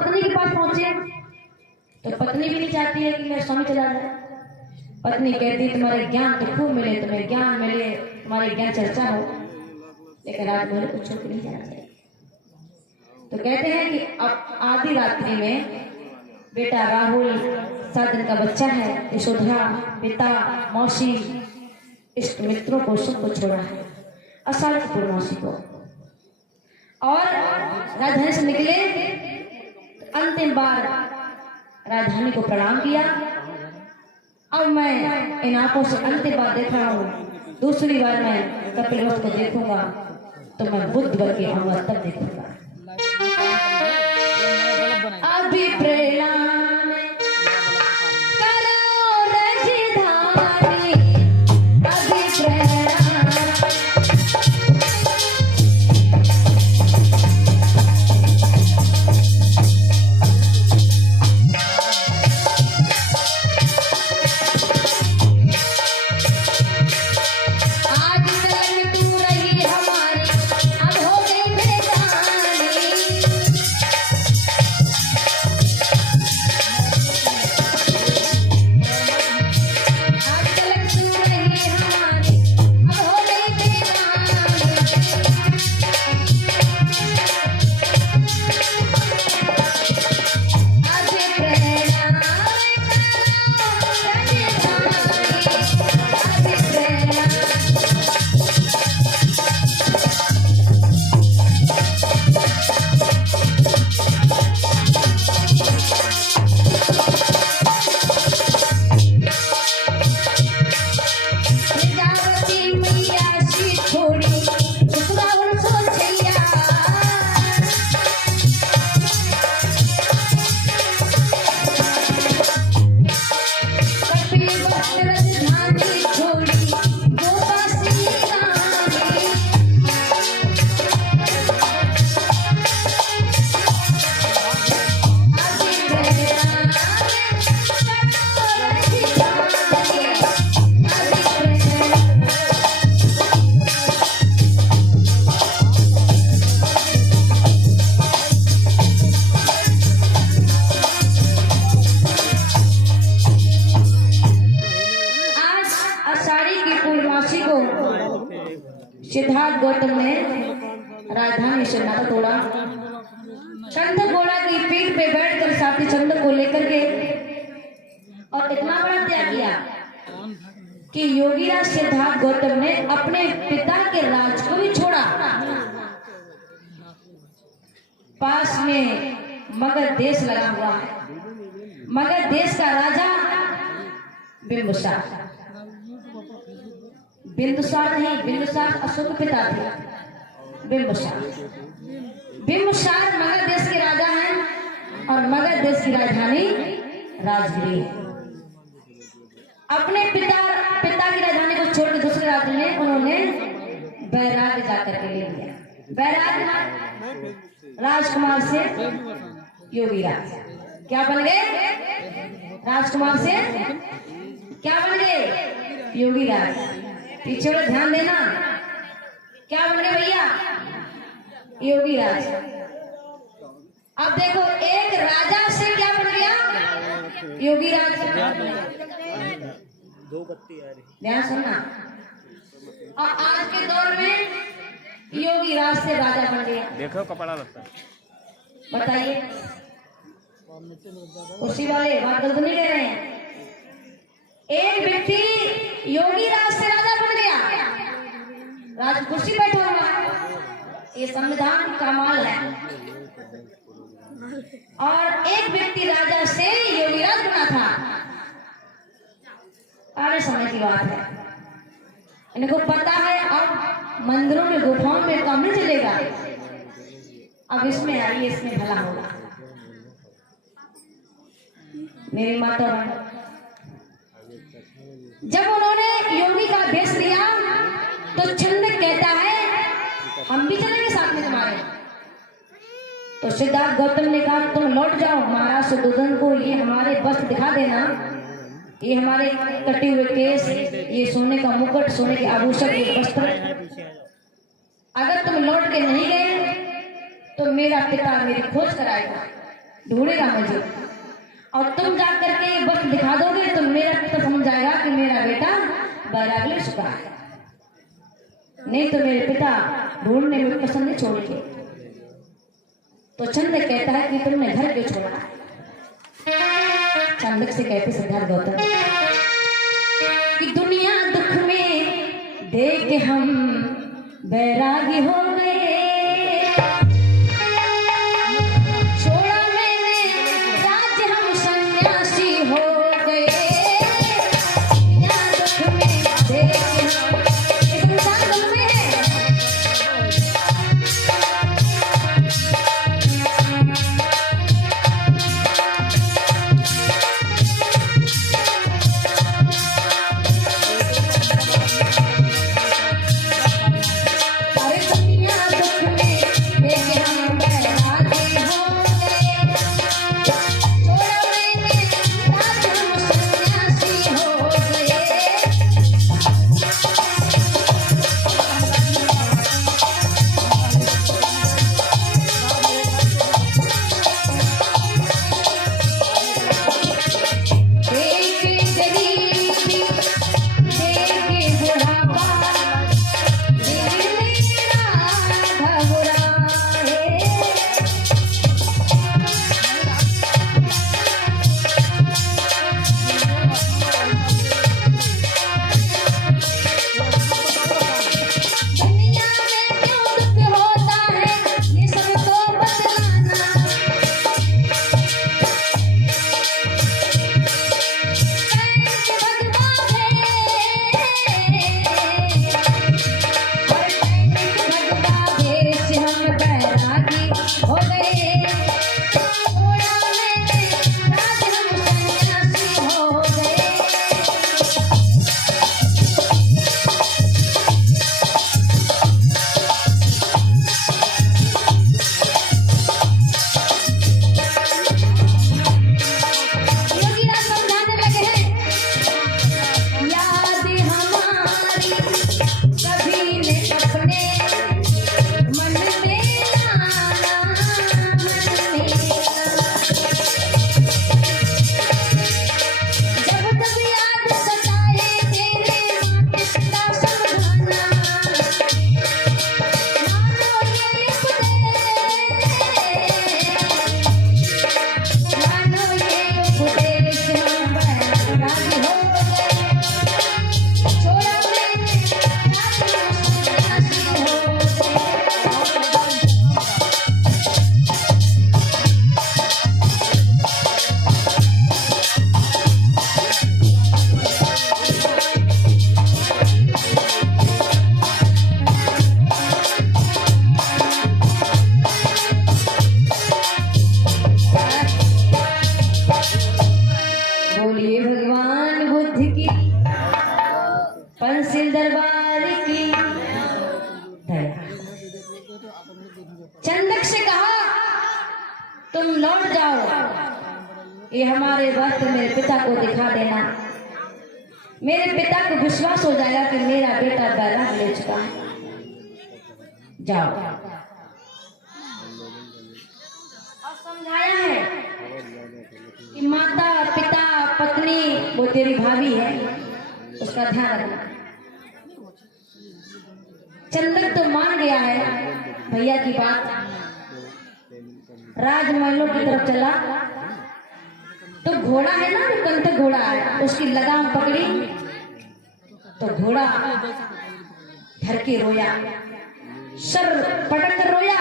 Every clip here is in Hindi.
पत्नी के पास पहुंचे तो पत्नी भी नहीं चाहती है कि मेरा स्वामी चला जाए। पत्नी कहती तुम्हारे ज्ञान तो खूब मिले, तुम्हें ज्ञान मिले, तुम्हारे ज्ञान चर्चा हो, लेकिन रात मेरे को छोड़ के नहीं जाना चाहिए। तो कहते हैं कि अब आधी रात्रि में बेटा राहुल 7 दिन का बच्चा है, यशोधरा पिता मौसी इष्ट मित्रों को सबको छोड़ा है आषाढ़ की पूर्णमासी को, और राजधानी से निकले। अंतिम बार राजधानी को प्रणाम किया। अब मैं इन आंखों से अंतिम बार देख रहा हूँ, दूसरी बार मैं कपिलवस्तु को देखूंगा तो मैं बुद्ध बन के आऊंगा, तब देखूंगा। अभी प्रणाम करो रजधानी, अभी प्रणाम। आज तक तू रही हमारी, अब हो गई बेगानी। सिद्धार्थ गौतम ने राजधानी से नाता तोड़ा। चंद्र घोड़ा की पीठ पे बैठकर साथी चंद्र को लेकर के और इतना बड़ा त्याग किया कि योगीराज सिद्धार्थ गौतम ने अपने पिता के राज को भी छोड़ा। पास में मगध देश लगा हुआ है, मगध देश का राजा बिंदुसार, बिंदुसार नहीं, बिंदुसार अशोक पिता थे। बिंदुसार मगध देश के राजा हैं और मगध देश की राजधानी राजगिरी है। अपने पिता की राजधानी को छोड़ के दूसरे राज्य में उन्होंने बैराग जाकर के ले लिया। बैराग राजकुमार से योगीराज क्या बन गए? राजकुमार से क्या बन गए? योगीराज। पीछे वाले ध्यान देना, क्या बन गए भैया? योगीराज। अब देखो, एक राजा से क्या बन गया? योगीराज। ध्यान सुनना। और आज के दौर में योगीराज से राजा बन गया। देखो कपड़ा लगता। बताइए, उसी वाले बात गलत नहीं ले रहे हैं। एक व्यक्ति योगीराज से राजा बन गया, राज कुर्सी बैठा हुआ है, ये संविधान का माल है। और एक व्यक्ति राजा से योगीराज बना था, सारे समय की बात है। इनको पता है अब मंदिरों में गुफाओं में काम नहीं चलेगा, अब इसमें आइए, इसमें भला होगा। मेरी माता जब उन्होंने योगी का वेश लिया तो चंद्र कहता है हम भी चलेंगे साथ में तुम्हारे। तो सिद्धार्थ गौतम ने कहा तुम लौट जाओ महाराज सुदोधन को, ये हमारे वस्त्र दिखा देना, ये हमारे कटे हुए केस, ये सोने का मुकुट, सोने के आभूषण, ये वस्त्र, अगर तुम लौट के नहीं गए तो मेरा पिता मेरी खोज कराएगा। ढूंढेगा मुझे, और तुम जा करके ये वक्त दिखा दोगे तो मेरा पिता समझ जाएगा कि मेरा बेटा बैराग ले चुका है। नहीं तो मेरे पिता ढूंढने में पसंद नहीं छोड़ेंगे। तो चंद कहता है कि तुमने घर क्यों छोड़ा? चंदक से कहते सिद्धार्थ गौतम कि दुनिया दुख में देख हम बैरागी हो गए, छोड़ा मैंने राज हम सन्यासी हो गए। दुनिया दुख में देख हम पंसिल दरबार की। चंदक से कहा तुम लौट जाओ, ये हमारे वक्त मेरे पिता को दिखा देना, मेरे पिता को विश्वास हो जाएगा कि मेरा बेटा बैराग ले चुका है। जाओ। और समझाया है कि माता पिता पत्नी वो तेरी भाभी है, उसका ध्यान रखना। चंदक तो मान गया है भैया की बात, राजमहलों की तरफ चला तो घोड़ा है ना, जो कंटक घोड़ा है, उसकी लगाम पकड़ी तो घोड़ा धर के रोया, सर पटक कर रोया।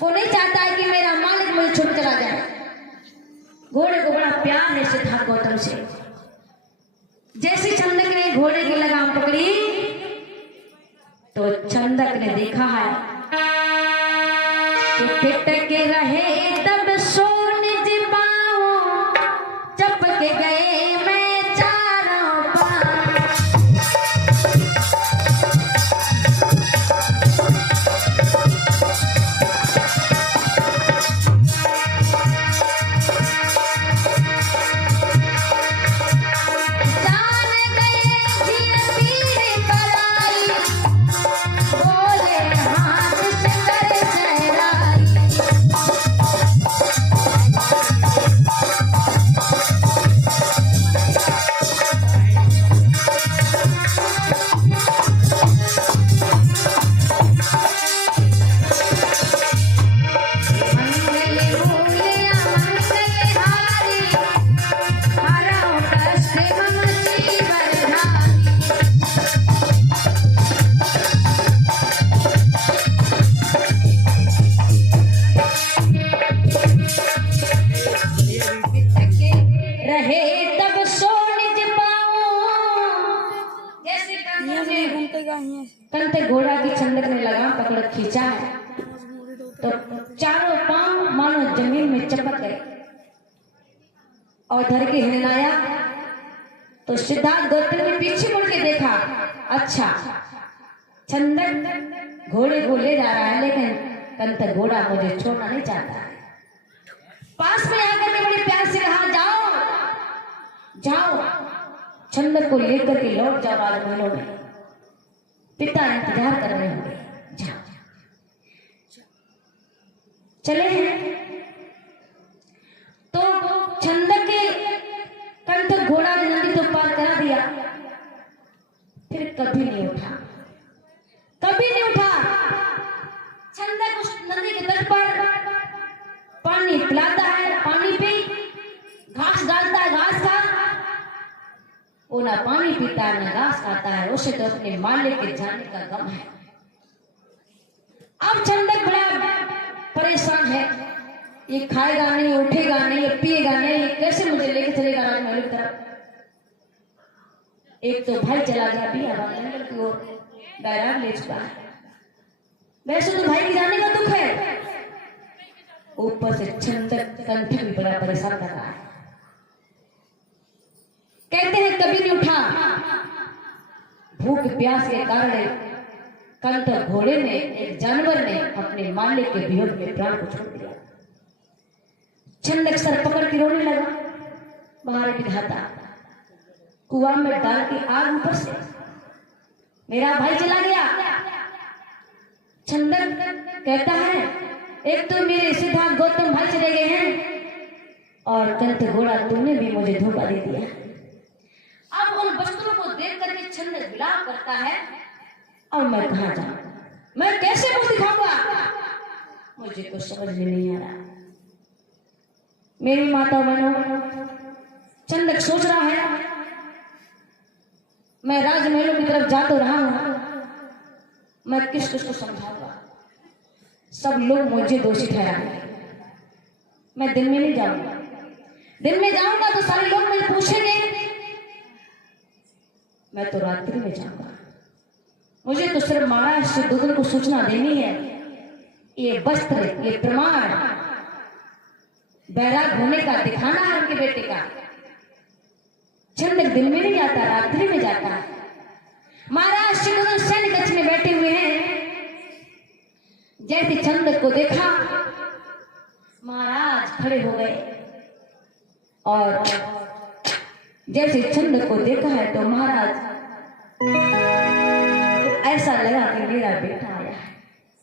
वो नहीं चाहता है कि मेरा मालिक मुझे छोड़ चला जाए। घोड़े को बड़ा प्यार है सिद्धार्थ गौतम से। जैसे चंदक ने घोड़े की लगाम पकड़ी तो चंदक ने देखा है कि पिटक रहे तब सोन जिबाओ, चपक गए मैं चारों पार। जान गए जिन पीर पराई, बोले हाँ जमीन में चपक गए और धर के हिलनाया तो सिद्धार्थ गौतम ने पीछे मुड़ के देखा। अच्छा, छंदक घोड़े को ले जा रहा है, लेकिन कंठ घोड़ा मुझे छोड़ना नहीं चाहता है। पास में आकर के बड़े प्यार से कहा, जाओ जाओ, छंदक को लेकर के लौट जाओ राजमहलों में, पिता इंतजार कर रहे होंगे, जाओ। चले हैं तो छंदक के कंठ घोड़ा ने नदी तो पार करा दिया, फिर कभी नहीं उठा, कभी नहीं उठा। छंदक उस नदी के तट पर पानी पिलाता है, पानी पी, घास डालता है, घास खा, वो ना पानी पीता है ना घास खाता है, उसे तो अपने मालिक के जाने का गम है। अब छंदक बड़ा परेशान है, ये खाएगा नहीं, उठेगा नहीं, ये पिएगा नहीं, कैसे मुझे लेके चलेगा राजमहल की तरफ। एक तो भाई चला गया भी राजमहल की ओर, बैराग ले चुका है, वैसे तो भाई के जाने का दुख है, ऊपर से छंदक कंठ भी बड़ा परेशान कर रहा है। कहते हैं कभी नहीं उठा, भूख प्यास के कारण कंठ घोड़े ने, एक जानवर ने अपने मालिक के वियोग में प्राण को छोड़ दिया। छंदक सर पकड़ के रोने लगा, बाहर विधाता कुआं में डाल के आग ऊपर से, मेरा भाई चला गया। छंदक कहता है, एक तो मेरे सिद्धार्थ गौतम भाई चले गए हैं और कंठ घोड़ा तुमने भी मुझे धोखा दे दिया। अब उन वस्त्रों को देख करके छंदक विलाप करता है, और मैं कहां जाऊं, मैं कैसे मुंह दिखाऊंगा, मुझे कुछ समझ में नहीं आ रहा। मेरी माता बहनों, छंदक सोच रहा है, मैं राजमहलों की तरफ जा तो रहा हूं, मैं किस किस को समझाऊंगा, सब लोग मुझे दोषी ठहराएंगे। मैं दिन में नहीं जाऊंगा, दिन में जाऊंगा तो सारे लोग मुझे पूछेंगे, मैं तो रात्रि में जाऊंगा। मुझे तो सिर्फ महाराज शुद्धोधन को सूचना देनी है, ये वस्त्र, ये प्रमाण बैराग होने का दिखाना है उनके बेटे का। छंदक दिन में नहीं जाता, रात्रि में जाता है। महाराज शुद्धोधन सैन्य कक्ष में बैठे हुए हैं, जैसे छंदक को देखा महाराज खड़े हो गए, और जैसे छंदक को देखा है तो महाराज तो ऐसा लगा कि मेरा बेटा